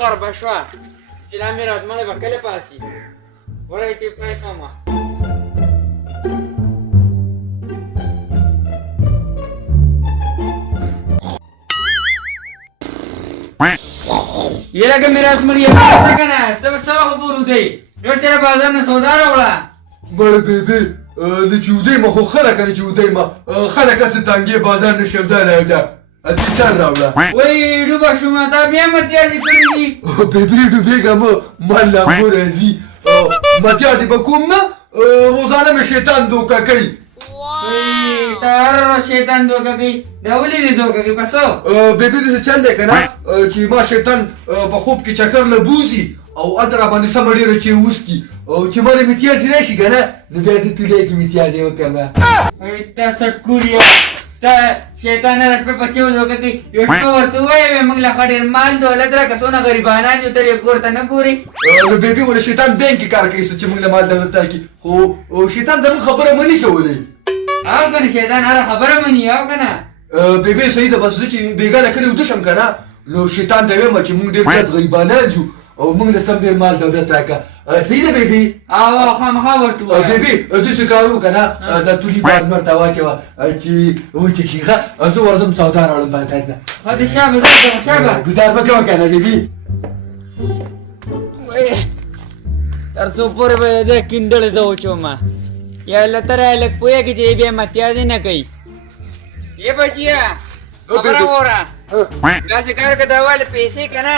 غربه شوه چې لا مې راتمنه به کله پاسي وایي چې پیسې ما ये लगे मेरा तुम्हारी ऐसा करना है तब सब खबर उठे रोज चला बाजार में सौदा रहा बड़े बेबी نجودي ما خو خلك نجودي ما خلك ستانجي بازار نشفدا لا اتسال راولا وي دوبا شو ما تا بیا متیازي کړی دي بيبي دوبيګه ما مالا مورزي متیازي بکومنا روزانه مې شیطان دوکا کوي وي تار شیطان دوکا کوي دا ولې دې دوکا کوي پسو بيبي دې چل دی کنه چې ما شیطان په خوب کې چکر لبوزي او ادرا باندې سمړي رچې وسکی او چې مله متیازي راشي کنه نو بیا دې تلې کې متیازي وکړه تا سټکوریا تا شیطان راش په پچو دوکا کوي یو څه ورته وای موږ لا خډیر مال دولت را کسونه غریبانان یو تر یو ورته نه ګوري نو بيبي ول شیطان بانک کار کوي چې موږ له مال دولت راکې خو شیطان زموږ خبره مني سولې او کنه شیطان هر خبره مني او کنه بيبي سید بس چې بیګاله کړي ودشم کنه نو شیطان ته وایم چې موږ ډېر زیات غریبانان یو او موږ له سم ډېر مال دولت راکا سید بيبي او خامخا ورته وای بيبي د څه کارو کنه د تولی بار نور تا واچو چې و چې شيخه زه ورزم سودا راولم بازار نه هذا شابه شابه گزار وکړه کنه بيبي تر څو پورې به د کیندل زو چوما یا لتر الک پوهه کې چې به متیازي نه کوي یہ بچیا خبره وره دا شکار کې داواله پیسې کنه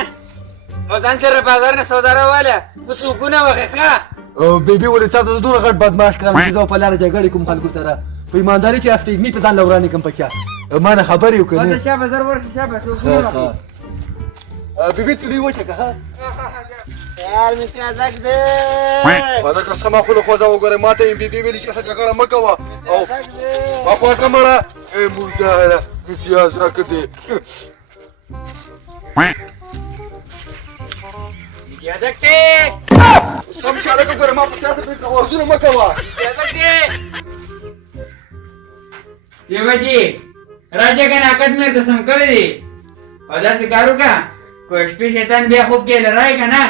او ځان سره بازار نه سودا راواله وسوګونه وغه بيبي ولې تاسو دونه غټ بدمعاش کار چې زو په لار جګړې کوم خلکو سره په ایمانداري چې اسپیګ می په ځان لورانې کوم پچا ما نه خبر یو کنه هذا شابه زر ورشه شابه شو بيبي تري وچه ها यार متیازک دې فدا قسم خو له خوځه وګوره ماته بيبي ویلي چې څنګه مکوا او په خوځه مړه مرده متیازک دې متیازک دې سم شاله وګوره ما په سیاست کې کوازونه مکوا متیازک دې دیوجی راجا کنه اکد مې قسم کړی دی او دا سکارو کا کوښ په شیطان بیا خوب کې لړای کنه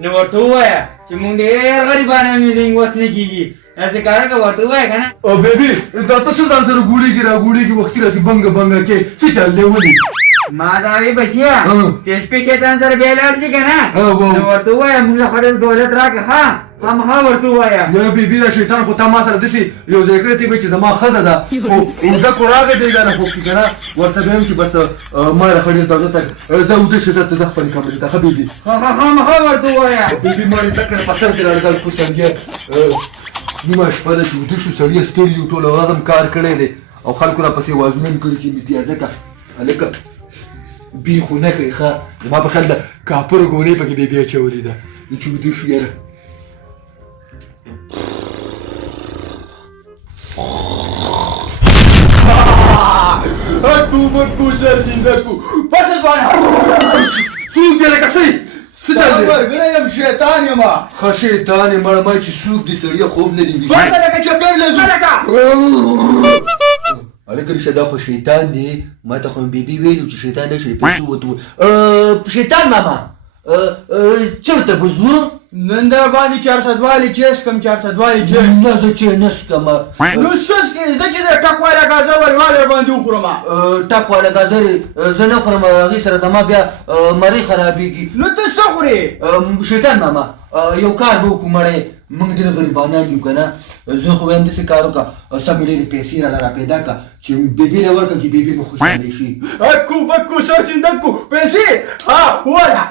نو ورته وایا چې مونږ ډېر غریبانه مې زنګ وسنه کیږي دا سکارو کا ورته وایا کنه او بيبي دا تاسو ځان سره ګوډي کې را ګوډي کې وخت راځي بنګ کې څه چل ولې ما دا وی بچیا چې په شیطان سره بیا لاړ شي کنه نو ورته وایا مونږ له خړل دولت راکه ها هم ورته وایا یا بيبي دا شیطان خو تا ما سره دسي یو ذکر ته چې زما خزه ده او زه کوراغه دیګانه خو کې کنه ورته بهم چې بس ما له خړل دولت زه ود شي ته خپل کمرې ته حبيبي ها ورته وایا بيبي ما ذکر په سر کې راغل کو سنګه نیمه شپه ده چې ود شو سړی ستړي ټول اعظم کار کړی دی او خلکو را پسې وازمن کړی چې امتیازه کا الکه بي خو نه کوي ښه ما په خل کاپر ګونې پکې بيبي چولې ده چې ود شو یاره Aku berkusar sindaku. Pasal mana? Suuk dia lekas sih. Sejak Sabar, ګریم شیطان یم خا شیطان مړ ما چې سوق دي سړی خوب نه دی وی بس لکه چکر لزو الګر شدا خو شیطان دی ما ته خو بيبي ویلو چې شیطان نشي پیسو وته شیطان ماما چرته بزو نن در باندې 400 والی چیس کم 400 والی چیس نه زه چې نسکم نو سس کې زه چې د ټک والا غازه ولواله باندې وخورم ټک والا غازه زه نه خورم هغه سره زما بیا مری خرابېږي نو ته څه خورې شیطان ماما یو کار به وکړو مړې موږ ډېر غریبانان یو که نه زه خو وایم داسې کار وکړه سمې ډېرې پیسې راله راپیدا کړه چې بېبي له ورکړم چې بېبي مې خوشحاله شي اکو بکو سر سیندکو پیسې ها وله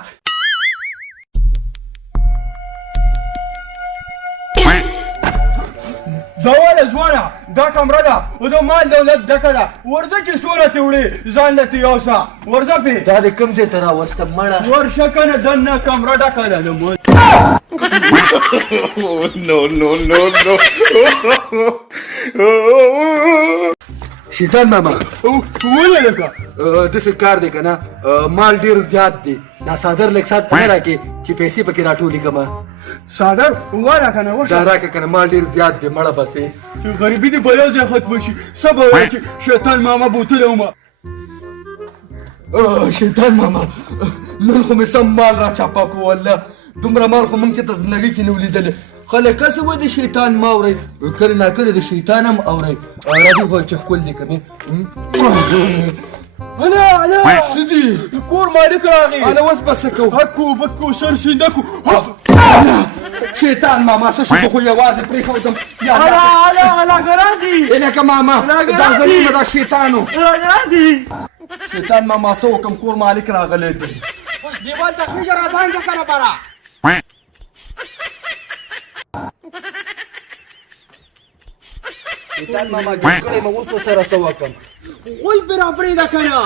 زواله زواله دا کمره ده او د مال دولت ډکه ده ورځه چې څونه ته وړې ځان له تیوسه ورځه پې دا د کوم ځای ته راوستم مړه ورشه که نه دننه کمره ډکه ده د مال شیطان ماما ولې لکه داسې کار دی که نه مال ډېر زیات دی دا صادر لږ ساعت نه راکې چې پیسې پکې راټولې کړمه صادر وله که نه دا وشه راکړه که نه مال ډېر زیات دی مړه بسې چې غریبي دې په یو ځای ختمه شي څه به وایي چې شیطان ماما بوتله ومه شیطان ماما نن خو مې سم مال را چاپه کو والله دومره مال خو موږ چې ته زندګۍ کې نه و لیدلی خلک هسې وایي د شیطان مه اورئ کله ناکله د شیطان هم اورئ راځئ خو چې ښکل دې کړې الا څه دي کور مالک راغی هله اوس به څه کوو هکو بکو سر شینده کو شیطان ماما څه شو خو یوازې پرېښودم الا ګران دي لکه ماما دا ظلیمه دا شیطانو ګران دي شیطان ماما څه وکړم کور مالک راغلی دی اوس دیوال ته خېژه راتانګه کنه برا شیطان ماما جوړ کړی مې اوس په سره څه وکړم غول پرې پرېږده کنه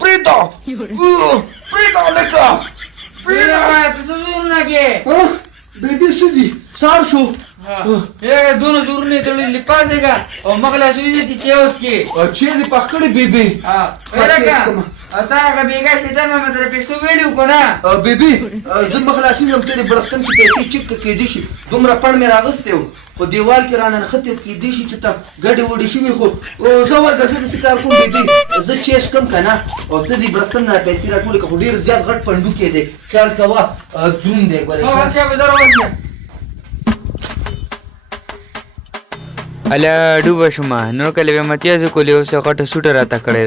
پرېږده پرېږده لکه پرېږده ته څه زورونه کې بیبي څه دي سهار شو دونه زورونه یې تړلي پاڅېږه او مخ لاسونه دې چې اوس کې چیرې پخ کړی بیبي تا هغه بېګا شیطان ماما ته پیسو ویلي وو که نه بیبي زه مخلاصین یم ته د بړستن کې پیسې چک کېدی شي دومره پړ مې راغستی و خو دیوال کې راننښتې کېدی شي چې ته ګډې وډې شوي خو زه ورګه زه داسې کار کوم بیبي زه چیش کم که نه او ته دې بړستن نه پیسې راټولې کړه خو ډېر زیات غټ پنډوکی دی خیال کوه دروند دی اله ډوبه شومه نور کله بیا متیازې کولې اوس یې غټه سوټه راته کړې